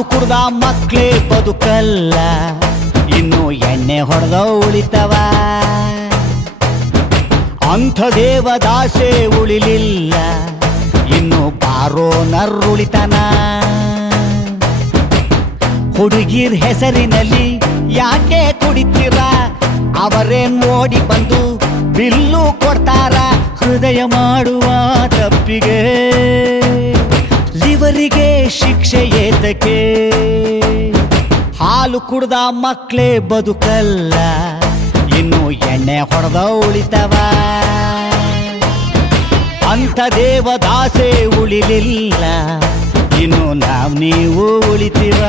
ಹಾಲು ಕುಡ್ದ ಮಕ್ಳೇ ಬದುಕಲ್ಲ, ಇನ್ನು ಎಣ್ಣೆ ಹೊಡೆದ ಉಳಿತವ. ಅಂಥ ದೇವದಾಸೆ ಉಳಿಲಿಲ್ಲ, ಇನ್ನು ಬಾರೋ ನರ್ರುಳಿತನ. ಹುಡುಗಿರ್ ಹೆಸರಿನಲ್ಲಿ ಯಾಕೆ ಕುಡಿತೀರ, ಅವರೇನ್ ಓಡಿ ಬಂದು ಬಿಲ್ಲು ಕೊಡ್ತಾರ. ಹೃದಯ ಮಾಡುವ ತಪ್ಪಿಗೆ ಲಿವರಿಗೆ ಶಿಕ್ಷೆ ಏತಕ್ಕೆ. ಹಾಲು ಕುಡ್ದ ಮಕ್ಳೇ ಬದುಕಲ್ಲ, ಇನ್ನು ಎಣ್ಣೆ ಹೊಡೆದ ಉಳಿತವ. ಅಂಥ ದೇವದಾಸೆ ಉಳಿಲಿಲ್ಲ, ಇನ್ನು ನೀವು ಉಳಿತೀವ.